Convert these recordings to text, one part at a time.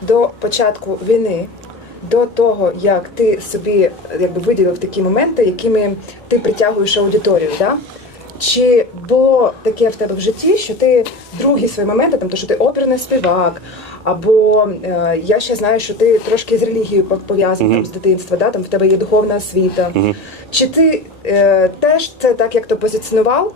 До початку війни, до того як ти собі якби виділив такі моменти, якими ти притягуєш аудиторію, да? Чи було таке в тебе в житті, що ти другі свої моменти, там то що ти оперний співак, або е, я ще знаю, що ти трошки з релігією пов- пов'язаний там, з дитинства, да? там в тебе є духовна освіта. Чи ти е, теж це так як то позиціонував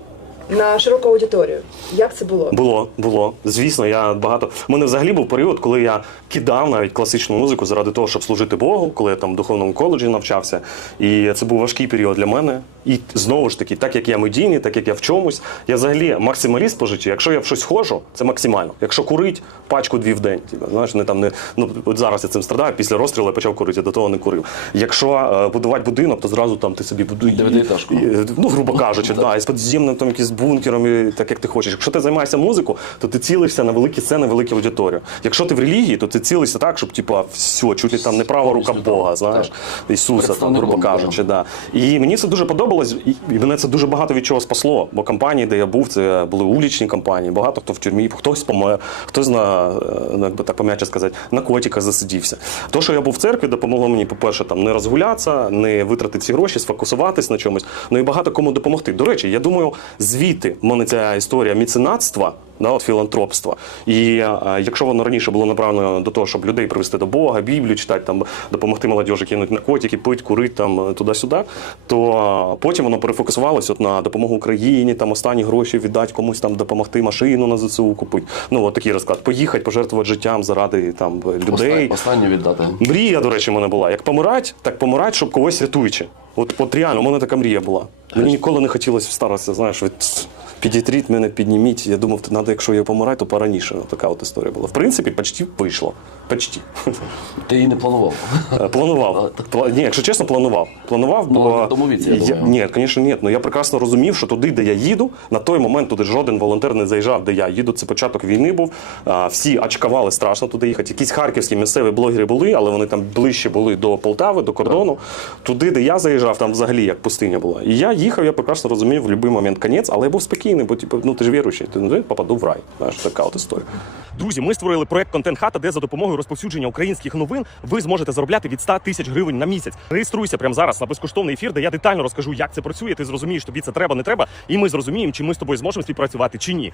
на широку аудиторію? Як це було? Було, було. Звісно, я багато. У мене взагалі був період, коли я кидав навіть класичну музику заради того, щоб служити Богу, коли я там в духовному коледжі навчався. І це був важкий період для мене. І знову ж таки, так як я медійний, так як я в чомусь, я взагалі максималіст по житті. Якщо я в щось ходжу, це максимально. Якщо курить, пачку дві в день. Типу, знаєш, не там не ну от зараз я цим страдаю. Після розстрілу я почав курити, я до того не курив. Якщо е, будувати будинок, то зразу там ти собі і- Ну, грубо кажучи, да, і з підземним там якийсь бункером, і так як ти хочеш. Якщо ти займаєшся музикою, то ти цілишся на великі сцени, велику аудиторію. Якщо ти в релігії, то ти цілишся так, щоб типа все, чуть ли там не права рука Бога, знаєш, Так. Ісуса, там, грубо кажучи, да. І мені це дуже подобалось, і, мене це дуже багато від чого спасло. Бо компанії, де я був, це були улічні компанії, багато хто в тюрмі, хтось помер, хтось на, е, ну, як би так пом'яче сказати, на котика засидівся. То, що я був в церкві, допомогло мені, по-перше, там не розгулятися, не витратити ці гроші, сфокусуватись на чомусь. Ну і багато кому допомогти. До речі, я думаю, звідти в мене ця історія міценатства. Да, от філантропства. І е, якщо воно раніше було направлено до того, щоб людей привести до Бога, Біблію читати, там допомогти молодіжі кинути наркотики, пить, курити там е, туди-сюди, то е, потім воно перефокусувалося от на допомогу Україні, там останні гроші віддати комусь там допомогти машину на ЗСУ купити. Ну от такий розклад. Поїхати, пожертвувати життям заради там людей. Останнє, віддати. Мрія, до речі, в мене була. Як помирать, так помирать, щоб когось рятуючи. От, от реально, у мене така мрія була. Мені ніколи не хотілося старатися, знаєш, від підітріть мене, підніміть. Я думав, треба, якщо я помираю, то пораніше. Така от історія була. В принципі, почти вийшло. Почти. Ти її не планував. Е, Планував. Ні, якщо чесно, планував. Планував, Ну, бо я думаю. ні, звісно, ні. Ну я прекрасно розумів, що туди, де я їду, на той момент туди жоден волонтер не заїжджав, де я їду. Це початок війни був. Всі очкували страшно туди їхати. Якісь харківські місцеві блогери були, але вони там ближче були до Полтави, до кордону. Туди, де я заїжджав, там взагалі як пустиня була. І я їхав, я прекрасно розумів в будь-який момент кінець, але я був спокійний, бо типу, ну ти ж віруючий, ти ну, попаду в рай. Знаєш, така от історія. Друзі, ми створили проект Контент Хата, де за допомогою розповсюдження українських новин ви зможете заробляти від 100 тисяч гривень на місяць. Реєструйся прямо зараз на безкоштовний ефір, де я детально розкажу, як це працює. Ти зрозумієш, тобі це треба, не треба, і ми зрозуміємо, чи ми з тобою зможемо співпрацювати чи ні.